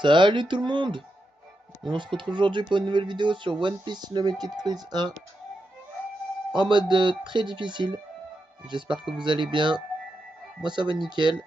Salut tout le monde! On se retrouve aujourd'hui pour une nouvelle vidéo sur One Piece Limited Freeze 1 en mode très difficile. J'espère que vous allez bien. Moi ça va nickel.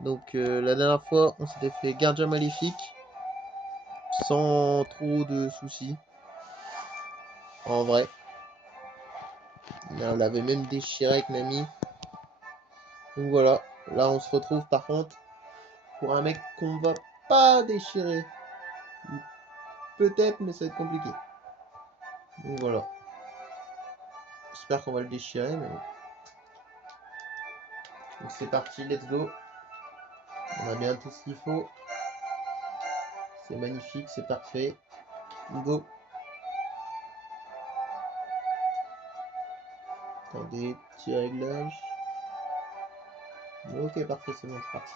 Donc la dernière fois on s'était fait Gardien Maléfique sans trop de soucis. En vrai. Là, on l'avait même déchiré avec Nami. Donc voilà. Là on se retrouve par contre pour un mec qu'on va pas déchirer. Peut-être mais ça va être compliqué. Donc voilà. J'espère qu'on va le déchirer mais bon. Donc c'est parti, let's go. On a bien tout ce qu'il faut. C'est magnifique, c'est parfait. Go. Attendez, petit réglage. Ok, parfait, c'est bon, c'est parti.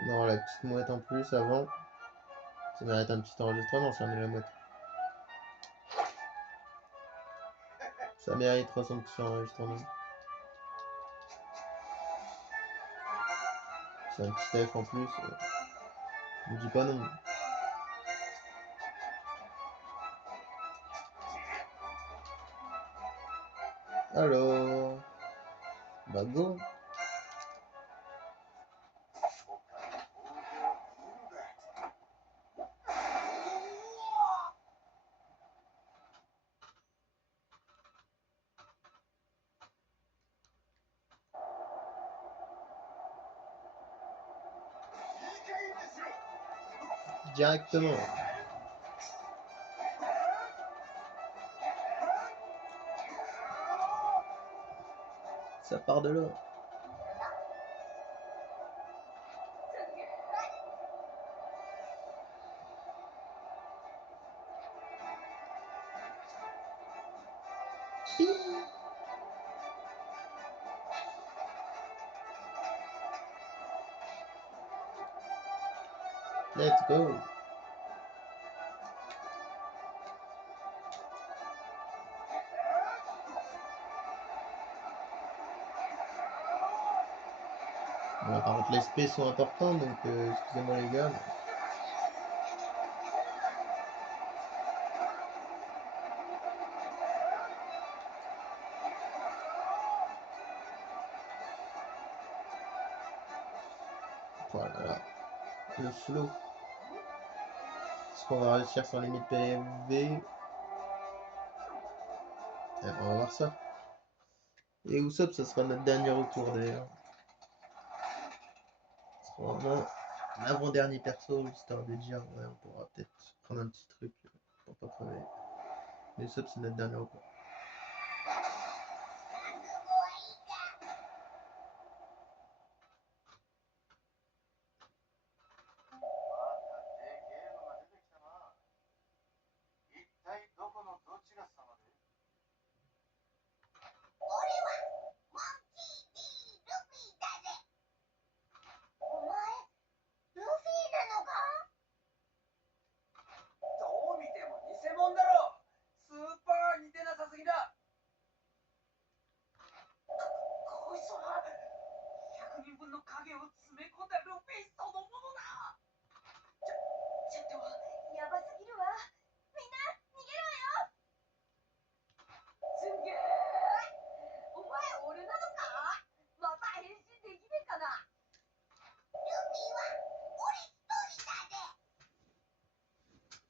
On aura la petite mouette en plus avant. Ça mérite un petit enregistrement, ça met la mouette. Ça mérite son petit enregistrement. C'est un petit F en plus. On me dit pas non. Alors. Bah go. Directement. Ça part de là. Let's go. Bon, par contre, les SP sont importants, donc excusez-moi les gars. Mais... Voilà, le flow. Est-ce qu'on va réussir sans limite PMV? On va voir ça. Et Usopp, ça sera notre dernier retour d'ailleurs. Ce sera vraiment l'avant-dernier perso, histoire de dire, ouais, on pourra peut-être prendre un petit truc pour pas crever. Mais Usopp, c'est notre dernier retour.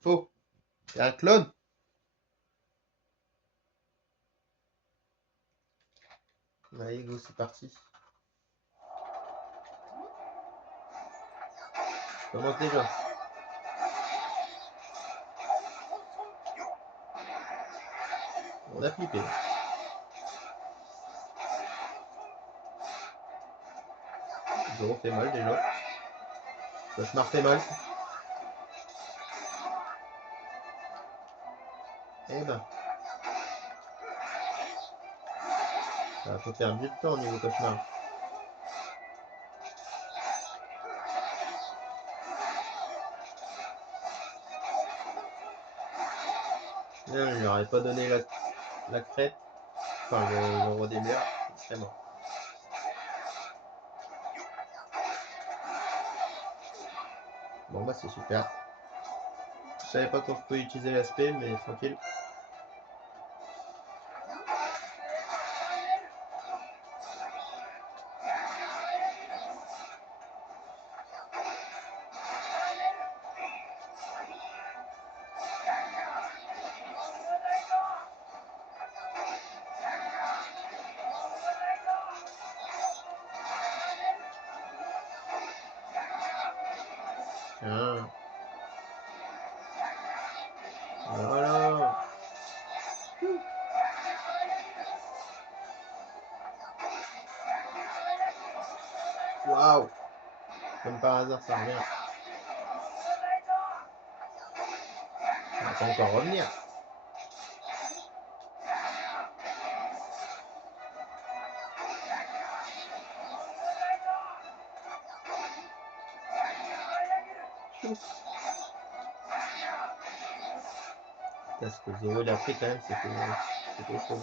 Faux. C'est un clone. Allez, go, c'est parti. Je commence déjà. On a flippé. Zoro fait mal déjà. Cauchemar fait mal. Eh ben. Ça faut perdre du temps au niveau cauchemar. Là, je lui aurais pas donné la crête. Enfin, le roi des mers. Il serait mort. Bon bah c'est super. Je savais pas quand je pouvais utiliser l'aspect, mais tranquille. Tiens. Voilà. Waouh. Comme par hasard, ça revient. Ça va pas encore revenir. Putain, ce que Zoro il a pris quand même, c'était chaud.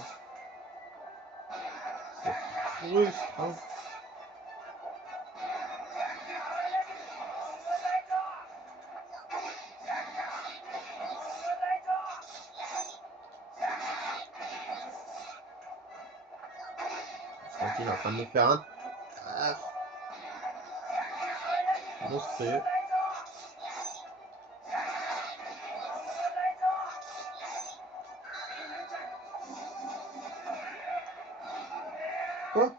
C'est frustrant. Il est en train de nous faire un taf monstrueux. Quoi?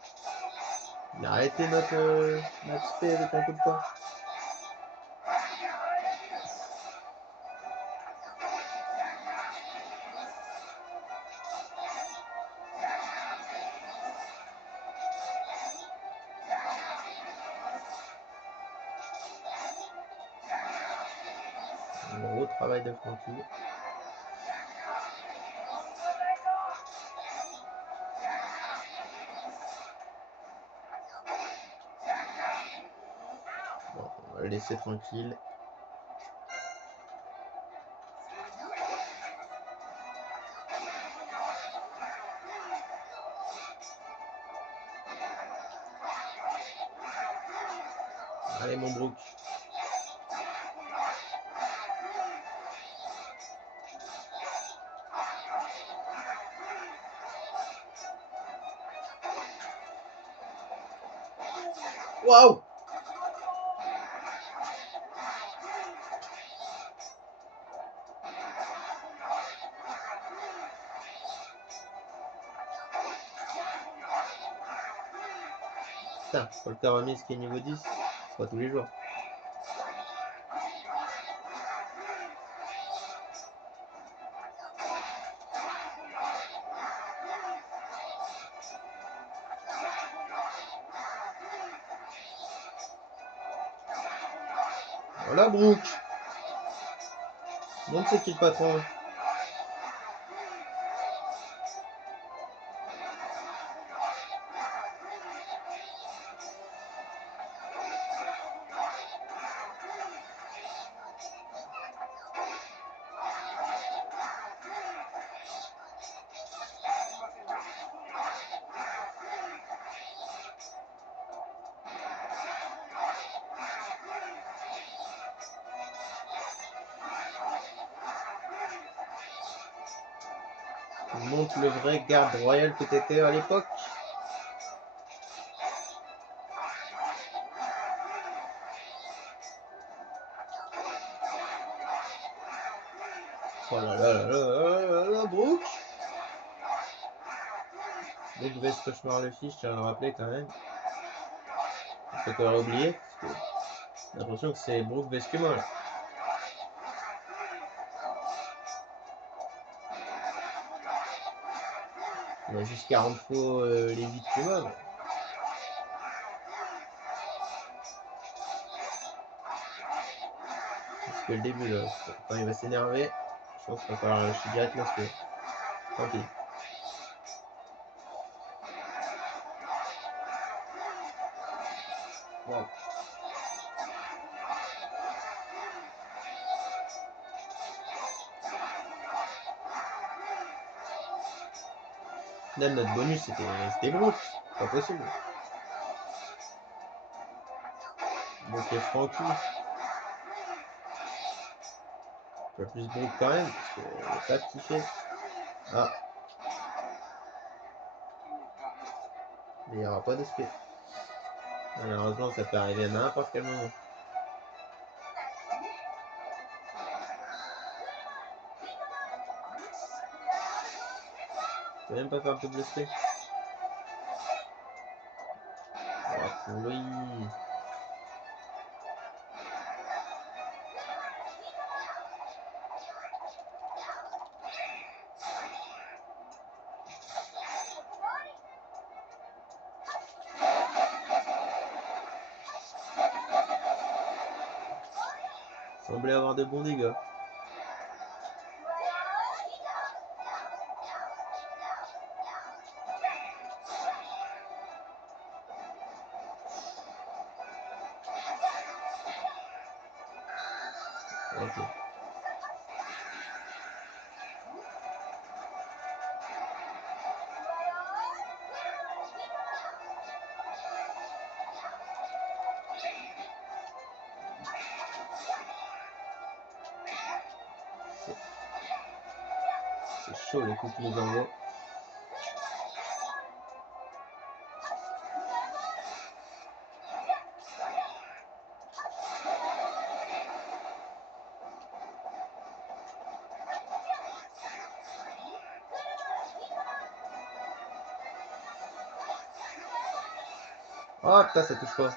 Il a arrêté notre spé avec un coup de poing. Un gros travail de Frankie. Bon, on va le laisser tranquille. Allez mon Brook. Waouh! Putain, faut le Karamis qui est niveau 10, c'est pas tous les jours. Voilà Brook. Montre c'est qui le patron. Il montre le vrai garde royal que t'étais à l'époque. Oh là là là là là là, Brook. Brook veste cauchemar le fils, je tiens à le rappeler quand même. Faut qu'on l'aurait oublié, parce que j'ai l'impression que c'est Brook Veskuma là. On a juste 40 fois les vies de Kuma. Mais... parce que le début là, quand il va s'énerver, je pense qu'il va falloir lâcher direct l'aspect. Tant pis. Wow. Là, notre bonus c'était Brook, pas possible. Donc Frankie. peu plus beau quand même, parce que le pas ce qu'il fait. Ah. Mais il n'y aura pas de spé. Malheureusement, ça peut arriver à n'importe quel moment. Je peux même pas faire un peu de spé. Oh, pour lui. Semblait avoir de bons dégâts. Ok. C'est chaud les coups qu'il nous envoie. Oh putain, ça touche pas.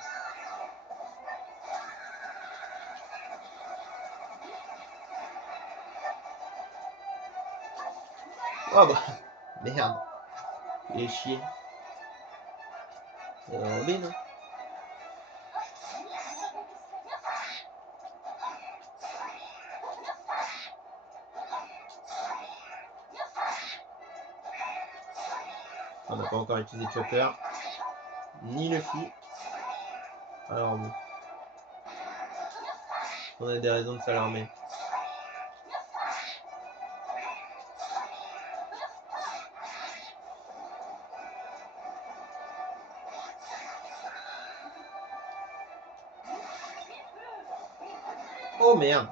Oh bah, merde. Il est chié. Robin, hein. On n'a pas encore utilisé Chopper. Ni le Fi. Alors bon. On a des raisons de s'alarmer. Oh merde.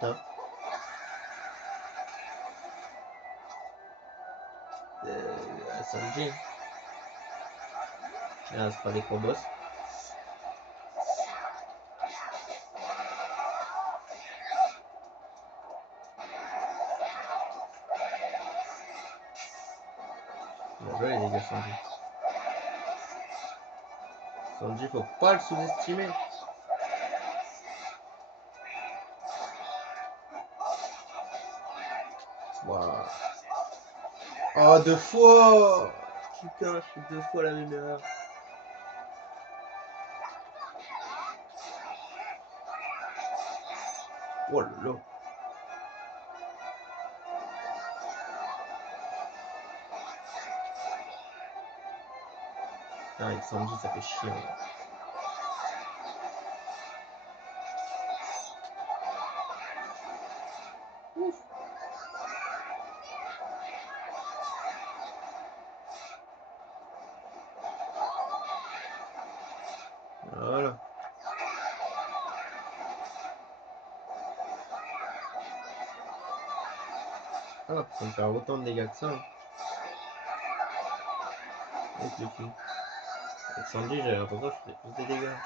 Putain. Sanji. Ah, c'est pas des gros boss. Bien joué les gars, Sanji. Sanji, faut pas le sous-estimer. Wow. Oh, 2 fois. Putain, je fais 2 fois la même erreur. Oh là là. Ah, avec Sanji, ça fait chier. Ouais. Voilà. Ah, ça me faire autant de dégâts que ça. Hein. Avec les filles. Avec Sanji, j'avais l'impression que je faisais plus de dégâts.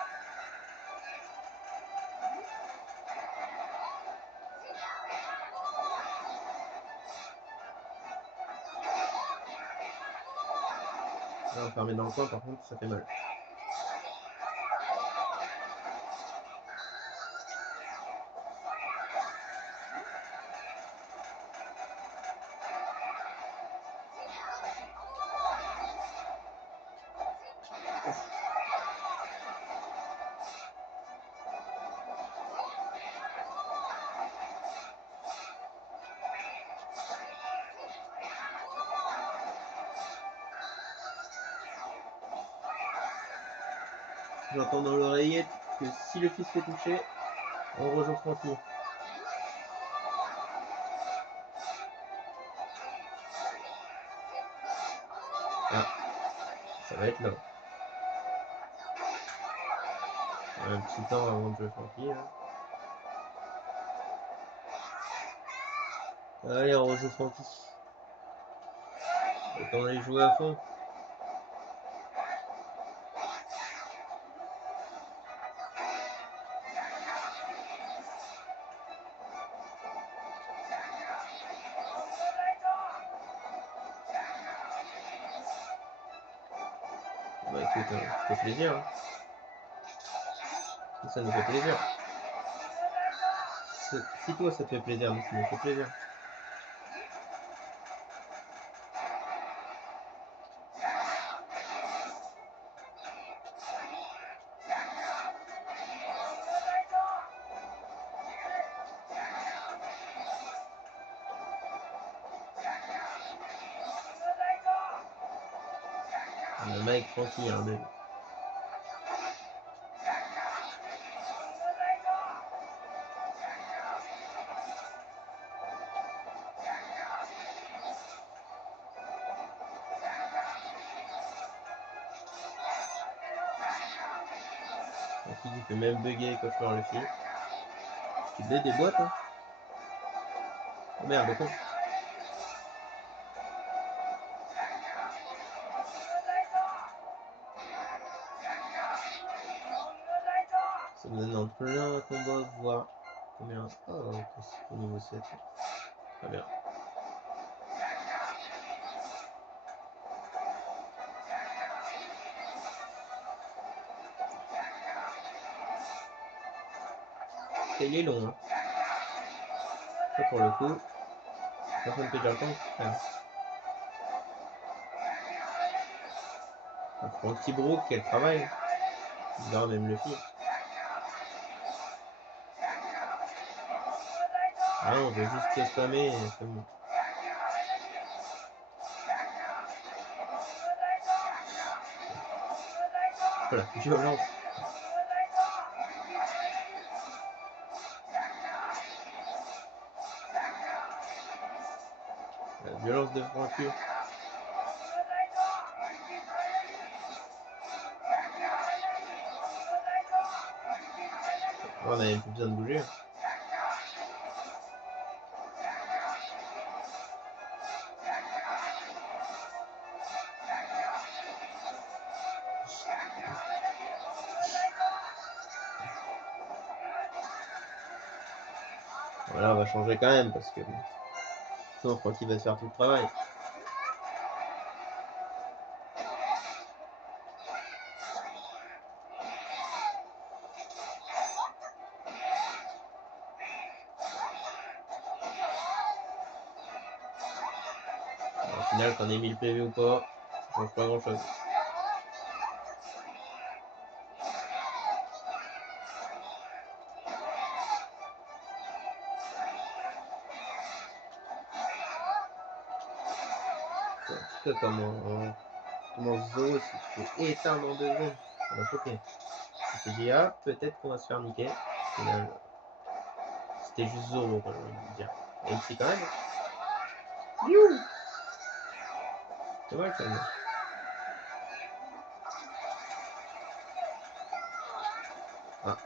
Là, enfermé dans le coin, par contre, ça fait mal. J'entends dans l'oreillette que si le fils fait toucher, on rejoue Francky. Ah, ça va être là. Un petit temps avant de jouer Francky. Hein. Allez, on rejoue Francky. Autant les jouer à fond. Bah écoute, ça fait plaisir. Hein. Ça nous fait plaisir. Si toi ça te fait plaisir, mais ça nous fait plaisir. Le mec Francky, hein, mais... Francky qui peut même bugger quand je leur le file. Tu te des boîtes, hein. Oh merde, le con. Ça me donne dans plein combat, voir combien. Oh, au niveau 7. Très bien. Il est long, hein. Ça, pour le coup, personne ne peut dire le contraire. Francky Brook, quel travail. Il dort même le fil. Ah, on veut juste spammer et c'est bon. Voilà, violence. La violence de Francky. On a même plus besoin de bouger. Voilà, on va changer quand même parce que sinon Francky va se faire tout le travail. Au final, quand on ait mis le PV ou pas, ça change pas grand chose. En tout cas, comment Zo, si tu peux éteindre en 2 secondes, ça m'a choqué. Je me suis dit, ah, peut-être qu'on va se faire niquer. Au final, c'était juste Zoro, j'ai envie de dire. Même si quand même. You. C'est vrai, quand même. Ah.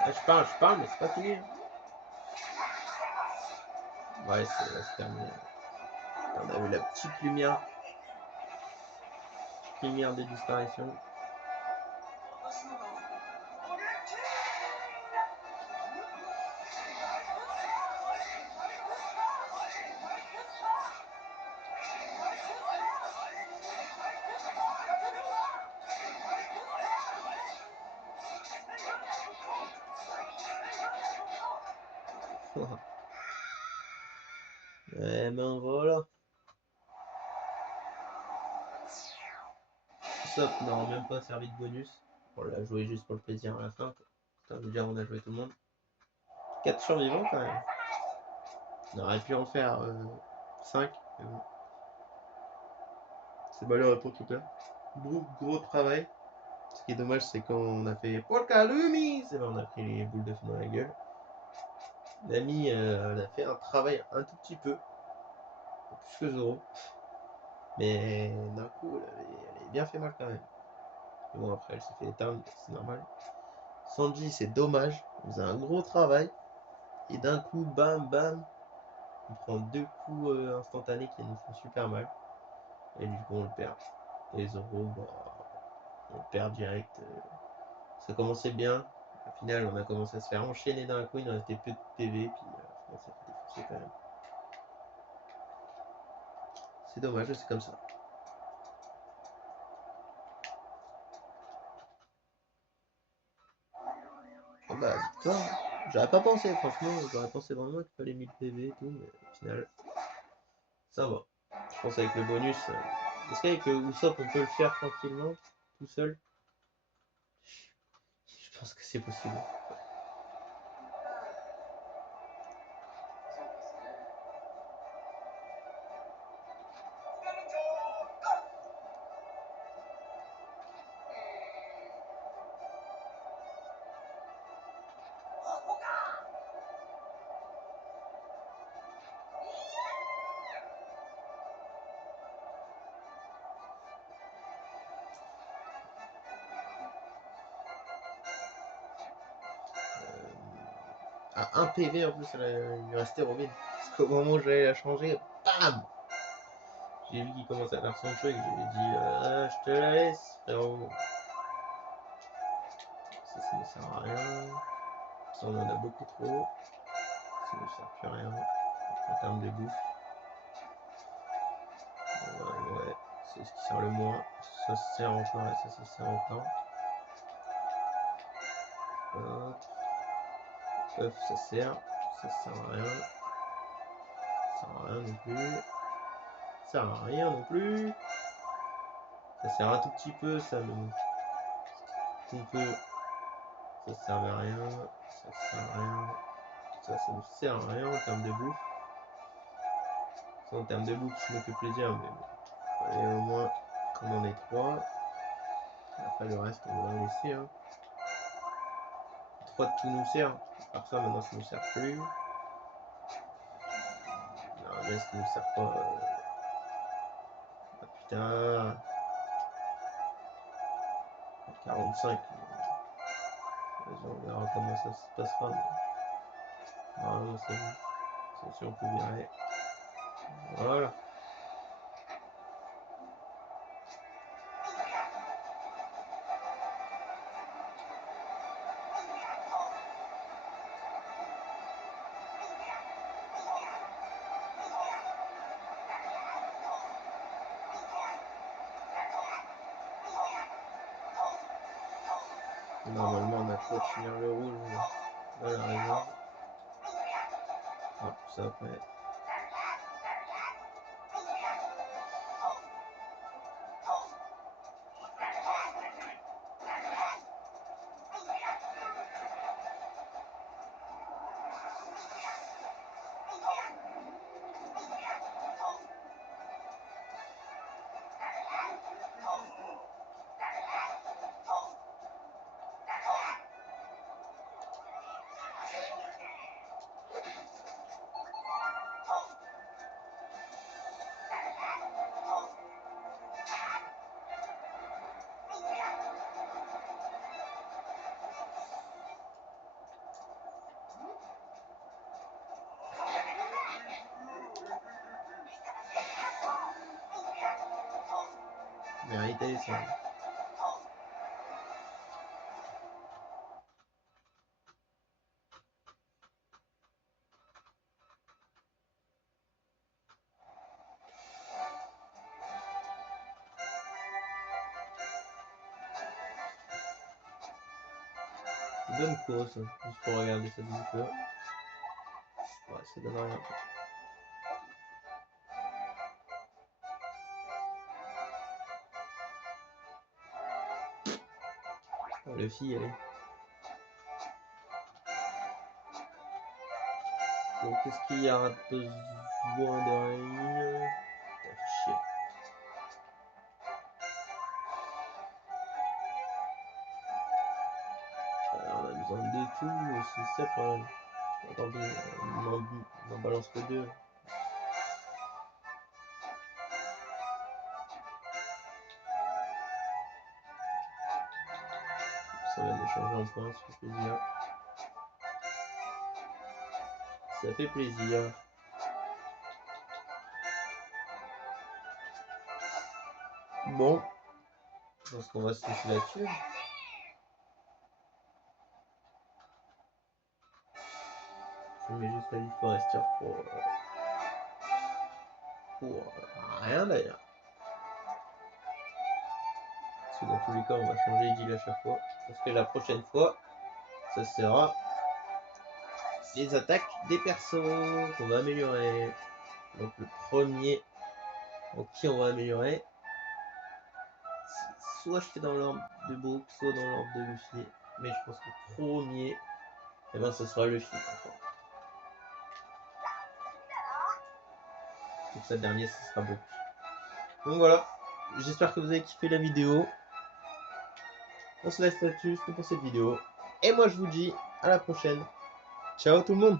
Ah, je parle, mais c'est pas fini. Ouais, c'est terminé. On a vu la petite lumière de disparition. Eh ben voilà. Sop n'aura même pas servi de bonus. On l'a joué juste pour le plaisir à la fin. Putain, je veux dire, on a joué tout le monde. 4 survivants quand même. On aurait pu en faire 5. Mais bon. C'est malheureux pour tout cas. Gros travail. Ce qui est dommage, c'est quand on a fait Polkalumi, c'est on a pris les boules de feu dans la gueule. L'ami, elle a fait un travail un tout petit peu, plus que Zoro. Mais d'un coup, elle avait bien fait mal quand même. Mais bon, après, elle s'est fait éteindre, c'est normal. Sanji, c'est dommage, il faisait un gros travail. Et d'un coup, bam, bam, il prend deux coups instantanés qui nous font super mal. Et du coup, on le perd. Et Zoro, bah, on le perd direct. Ça commençait bien. Au final, on a commencé à se faire enchaîner d'un coup, il nous restait peu de PV, puis on s'est fait défoncer quand même. C'est dommage, c'est comme ça. Oh bah, victoire. J'aurais pas pensé, franchement, j'aurais pensé vraiment qu'il fallait 1000 PV et tout, mais au final, ça va. Je pense avec le bonus. Est-ce qu'avec Usopp, on peut le faire tranquillement, tout seul? Je pense que c'est possible. À 1 PV en plus, il lui restait Robin. Parce qu'au moment où j'allais la changer, bam! J'ai vu qu'il commençait à faire son truc, j'ai dit je te la laisse, frérot. Ça ne sert à rien. Ça, on en a beaucoup trop. Ça ne sert plus à rien en termes de bouffe. Ouais, c'est ce qui sert le moins. Ça se sert encore et ça se sert encore. Hop. Œuf, ça sert à rien. Ça sert à rien non plus. Ça sert à rien non plus. Ça sert un tout petit peu, ça me. Un peu. Ça servait à rien. Ça sert à rien. Ça ne sert à rien en termes de bouffe. Ça, en termes de bouffe, ça me fait plaisir, mais bon. Et au moins, comme on est trois. Après le reste, on va laisser. Hein. 3 de tout nous sert. Par ça, maintenant, ça ne nous sert plus. Non, mais ça ne nous sert pas. Ah, putain. 45. Vas-y, on verra comment ça se passera. Mais normalement, c'est bon. C'est sûr, on peut virer. Voilà. Normalement, on a trop de finir le rouge dans la réserve. On va tout ça après. Mérité ça. Donne quoi ça? Juste pour regarder ça donne quoi? Ouais, ça donne rien. Oh, le fille, elle est. Donc, qu'est-ce qu'il y a besoin de rien? Putain, chier. 62 tout, c'est ça le problème. Attendez, on en balance que deux. Ça va changer en point, ça fait plaisir. Ça fait plaisir. Bon, je pense qu'on va se laisser là-dessus. Je mets juste la liste forestière pour rien d'ailleurs. Parce que dans tous les cas, on va changer d'île à chaque fois. Parce que la prochaine fois, ça sera les attaques des persos qu'on va améliorer. Donc le premier en qui on va améliorer, soit je fais dans l'ordre de Brook, soit dans l'ordre de Luffy. Mais je pense que le premier, eh ben, ce sera Luffy. Donc ça, le dernier, ce sera Brook. Donc voilà, j'espère que vous avez kiffé la vidéo. On se laisse là-dessus, c'est tout pour cette vidéo. Et moi je vous dis à la prochaine. Ciao tout le monde!